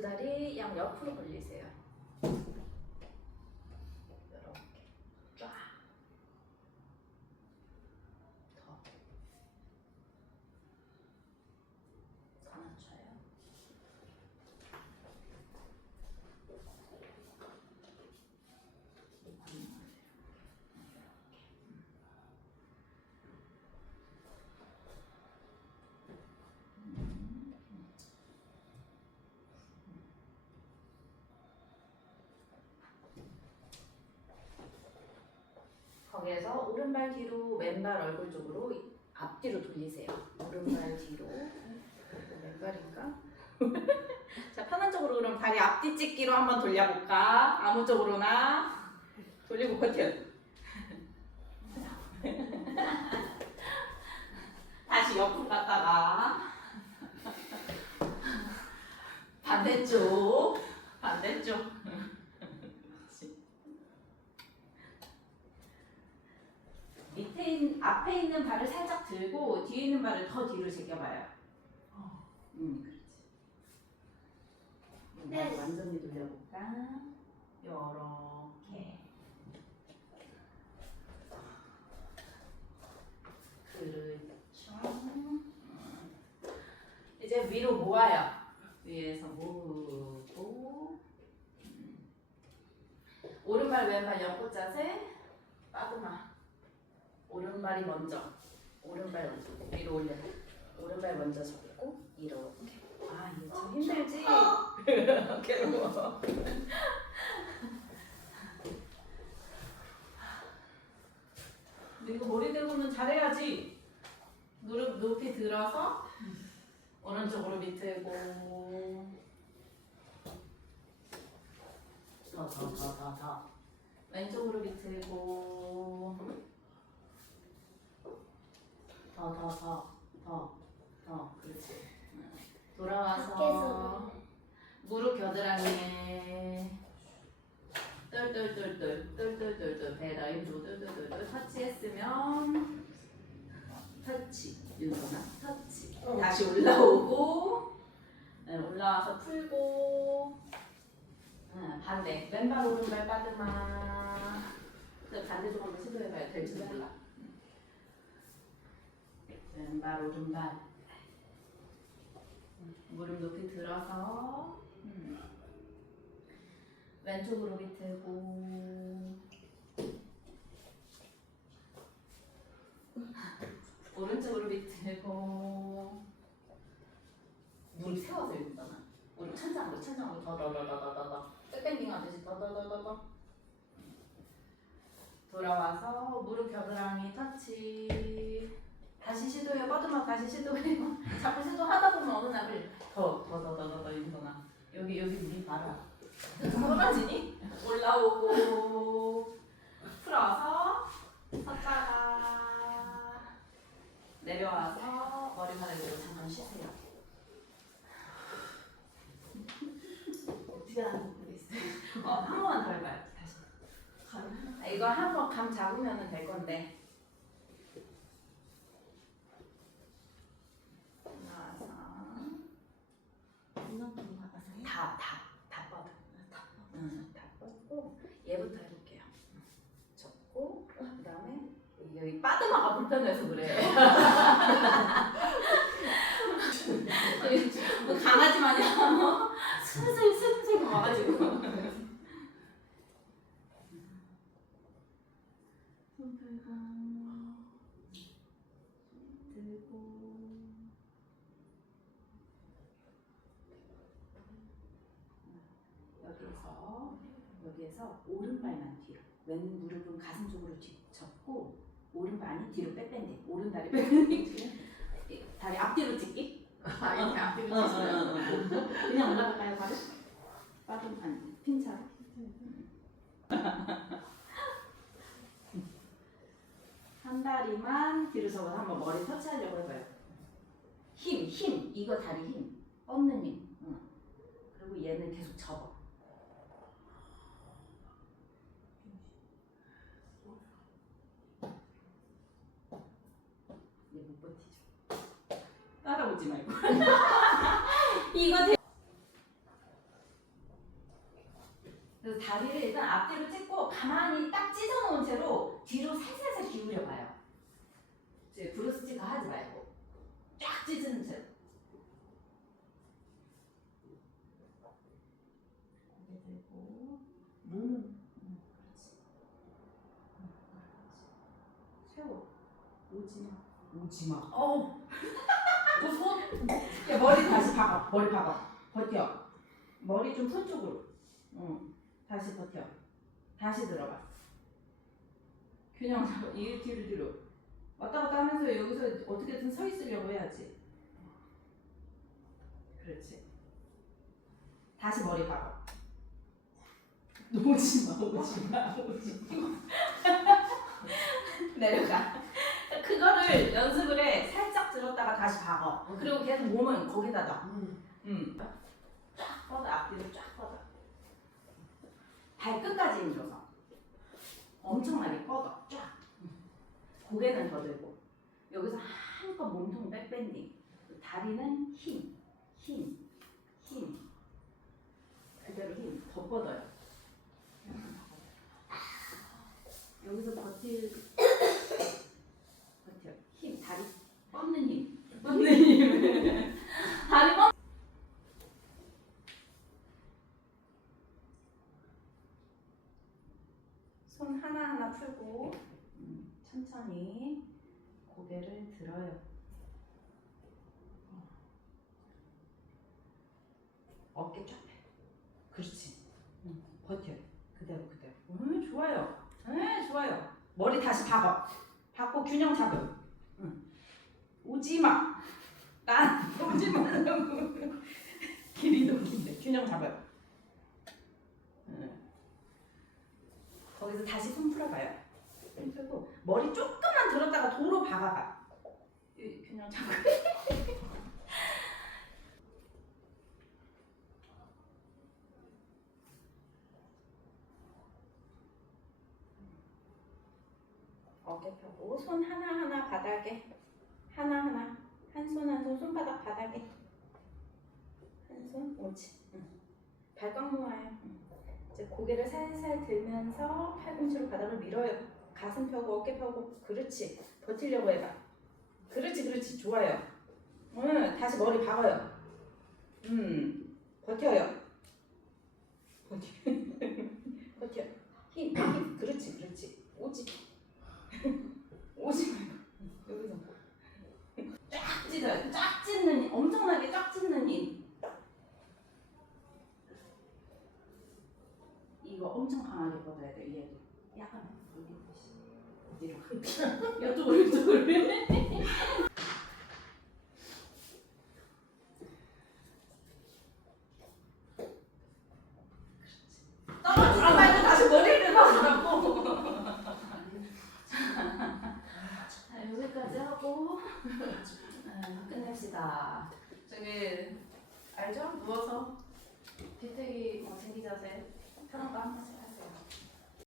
두 다리 양 옆으로 벌리세요. 이렇게 쫙. 더. 더 낮춰요. 거기에서 오른발 뒤로 왼발 얼굴 쪽으로 앞뒤로 돌리세요. 오른발 뒤로 왼발인가? 자 편한 쪽으로 그럼 다리 앞뒤 찍기로 한번 돌려볼까? 아무 쪽으로나 돌리고 버텨. 다시 옆으로 갔다가 반대쪽 반대쪽 밑에 있, 앞에 있는 발을 살짝 들고 뒤에 있는 발을 더 뒤로 제껴봐요. 음, 그렇지. 네. 완전히 돌려볼까? 요렇게. 그렇죠. 음. 이제 위로 모아요. 위에서 모으고. 음. 오른발 왼발 연꽃 자세. 빠그마. 오른발이 먼저 오른발 먼저 위로 올려. 오른발 먼저 잡고 이렇게 아 이거 참 힘들지? 괴로워. 이거 머리 들고는 잘해야지. 무릎 높이 들어서 오른쪽으로 밑에고. 더 더 더 더 더. 왼쪽으로 밑에고 더 더 더 더 더 그렇지. 응. 돌아와서 밖에서 무릎 겨드랑이에 똘똘똘똘 똘똘똘똘 배 라인 도 똘똘똘똘 터치했으면 터치 윤선아 터치. 어. 다시 올라오고 네, 올라와서 풀고 응, 반대. 왼발 오른발 빠드마 그 반대쪽 한번 시도해봐요. 될지 몰라 왼발 오른발 무릎 높이 들어서 음. 왼쪽으로 밑에고. 오른쪽으로 밑에고. 무릎 세워서 읽잖아 무릎 천장으로 천장으로 더더더더더더 백밴딩 하듯이 더더더더더. 돌아와서 무릎 겨드랑이 터치 다시 시도해요. 뻗으면 다시 시도해요. 자꾸 시도하다 보면 어느 날을 더 더 더 더더 윤선아 여기 여기 니 봐라. 떨어지니? 올라오고 풀어서 섰다가 내려와서 머리카락 위로 잠깐 쉬세요. 어떻게 하는 거 모르겠어요. 어, 한 번만 더 해봐요. 다시. 아, 이거 한 번 감 잡으면 될 건데. 나와서 이만큼 나가서요? 다, 다, 다 뻗어. 다 뻗어. 응, 다 뻗고 얘부터 해볼게요. 접고 그 다음에 여기 빠드마가 불편해서 그래. 뭐 강아지 마냥 슬슬 슬슬 와가지고. 여기에서 오른발만 뒤로 왼 무릎은 가슴 쪽으로 뒤 접고 오른발이 뒤로 빼뺀대 오른 다리 빼뺀대 다리 앞뒤로 찍기? 아, 이렇게 앞뒤로 어, 어, 치시면 어, 어. 그냥 올라갈까요 바로? 빠tum 아니 핀처럼 한 다리만 뒤로 접어서 한번 머리 터치하려고 해봐요. 힘, 힘. 이거 다리 힘. 뻗는 힘. 응. 그리고 얘는 계속 접어 얘 못 이거 대... 다리를 일단 앞뒤로 찢고 가만히 딱 찢어놓은 채로 뒤로 살살살 기울여 봐요. 이제 브루스티가 하지 말고 쫙 찢은 채로. 고개 들고 몸은 음, 그렇지. 음, 그렇지. 세워. 오지마. 오지마. 어. 너 손. 야 머리 다시 박아. 머리 박아. 버텨. 머리 좀 손 쪽으로. 응. 다시 버텨. 다시 들어가. 잡아. 이 뒤로 뒤로. 왔다 갔다 하면서 여기서 어떻게든 서 있으려고 해야지. 그렇지. 다시 머리 박아. 오지 마, 오지 마, 오지 마. 내려가. 그거를 연습을 해. 살짝 들었다가 다시 박아. 그리고 계속 몸은 거기다 놔. 음. 쫙 뻗어 앞뒤로 쫙 뻗어 발끝까지 힘줘서 엄청나게 뻗어 쫙 음. 고개는 더 들고 여기서 한껏 몸통 백밴딩 다리는 힘, 힘, 힘 그대로 힘 더 뻗어요 여기서 버틸 버텨 힘 다리 뻗는 힘 뻗는 힘 다리 뻗 손 하나하나 풀고 음, 천천히 고개를 들어요. 어깨 쫙 펴. 그렇지. 음, 버텨. 그대로 그대로. 음, 좋아요. 네, 좋아요. 머리 다시 박아. 박고 균형 잡음. 음. 오지 마. 난 오지 말라고. 길이 너무 긴데 균형 잡아요. 음. 거기서 다시 손 풀어봐요. 손 풀고 머리 조금만 들었다가 도로 박아봐. 이 균형 잡고. 어깨 펴고 손 하나하나 바닥에 하나하나 한 손 한 손 손바닥 바닥에 한손 옳지 응. 발광 모아요 응. 이제 고개를 살살 들면서 팔꿈치로 바닥을 밀어요. 가슴 펴고 어깨 펴고 그렇지. 버티려고 해봐. 그렇지 그렇지 좋아요. 응 다시 머리 박아요. 음 버텨요. 버텨. 버텨. 힘, 힘 그렇지 그렇지 오지 말고 여기서 쫙 찢어요. 쫙 찢는 힘 엄청나게 쫙 찢는 힘. 이거 엄청 강하게 뻗어야 돼. 얘도. 약간 여기 보시 어디로 이쪽으로 이쪽으로 떨어지지 말고 다시 머리를 박으라고. 자 여기까지 하고 아, 끝냅시다. 저기 알죠? 누워서. 뒤태기 어, 제기 자세 편한 거 한번 하세요